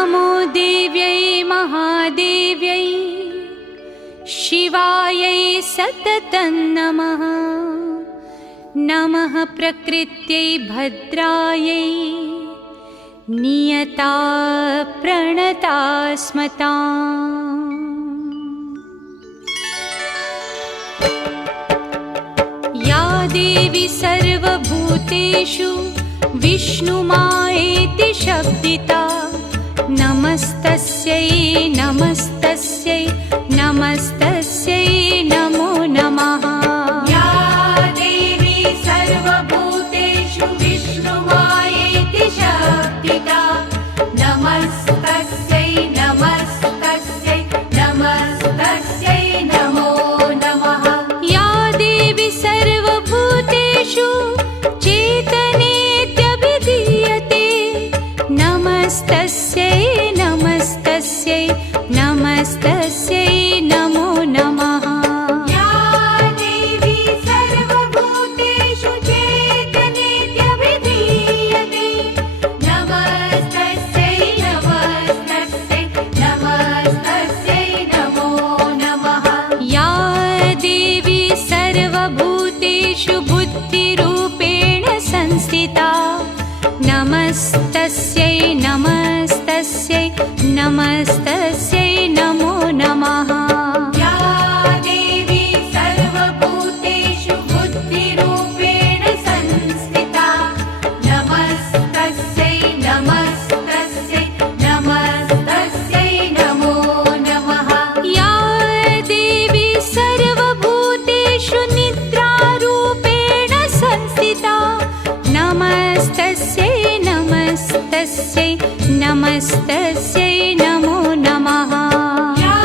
नमो देव्यै महादेव्यै शिवायै सततं नमः। नमः प्रकृत्यै भद्रायै नियता प्रणता स्मताम्। या देवी सर्वभूतेषु विष्णुमायेति शब्दिता नमस्तस्यै नमस्तस्यै नमस्तस्यै नमो नमः। या देवी सर्वभूतेषु विष्णुमायेति शब्दिता नमस्तस्यै नमस्तस्यै नमस्तस्यै नमो नमः। या देवी सर्वभूतेषु चेतनेत्यभिधीयते नमस्तस्यै नमस्तस्यै नमस्तस्यै नमो नमः। या देवी सर्वभूतेषु चेतनेत्यभिधीयते नमस्तस्यै नमस्तस्यै नमस्तस्यै नमो नमः। या देवी सर्वभूतेषु बुद्धिरूपेण संस्थिता नमस्तस्यै नमस्तस्यै नमस्तस्यै नमो नमः। या देवी सर्वभूतेषु बुद्धिरूपेण संस्थिता नमस्तस्यै नमस्तस्यै नमस्तस्यै नमो नमः। या देवी सर्वभूतेषु निद्रारूपेण संस्थिता नमस्तस्यै नमस्तस्यै नमस्तस्यै नमो नमः। या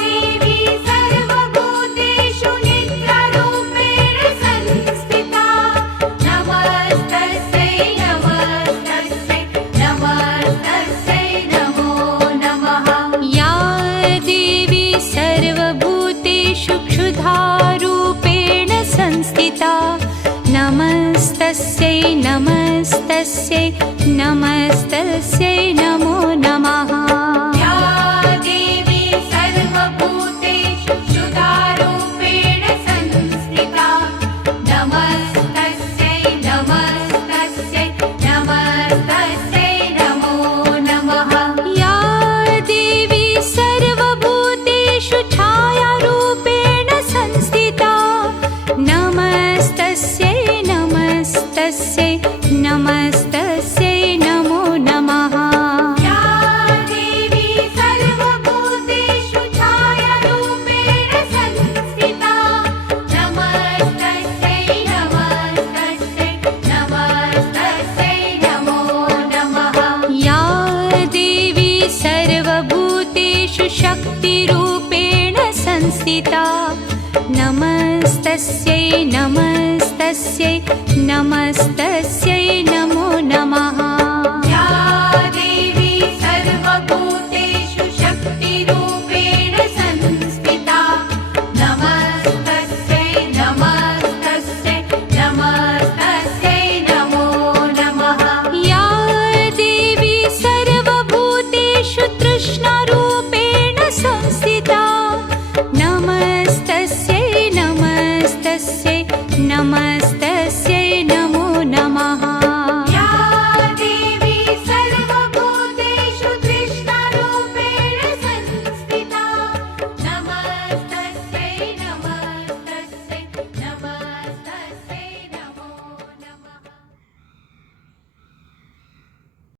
देवी सर्वभूतेषु निद्रारूपेण संस्थिता नमस्तस्यै नमस्तस्यै नमस्तस्यै नमो नमः। या देवी सर्वभूतेषु क्षुधारूपेण संस्थिता नमस्तस्यै नमस्तस्यै नमस्तस्यै नमो नमः। या देवी सर्वभूतेषु क्षुधारूपेण संस्थिता नमस्तस्यै नमस्तस्यै नमस्तस्यै नमो नमः। या देवी सर्वभूतेषु छायारूपेण संस्थिता नमस्तस्यै नमस्तस्यै नमस्तस्यै नमो नमः। या देवी सर्वभूतेषु छायारूपेण संस्थिता नमस्तस्यै नमस्तस्यै नमस्तस्यै नमो नमः। या देवी सर्वभूतेषु शक्तिरूपेण संस्थिता नमस्तस्यै नमस्तस्यै नमस्तस्यै नमो नमः।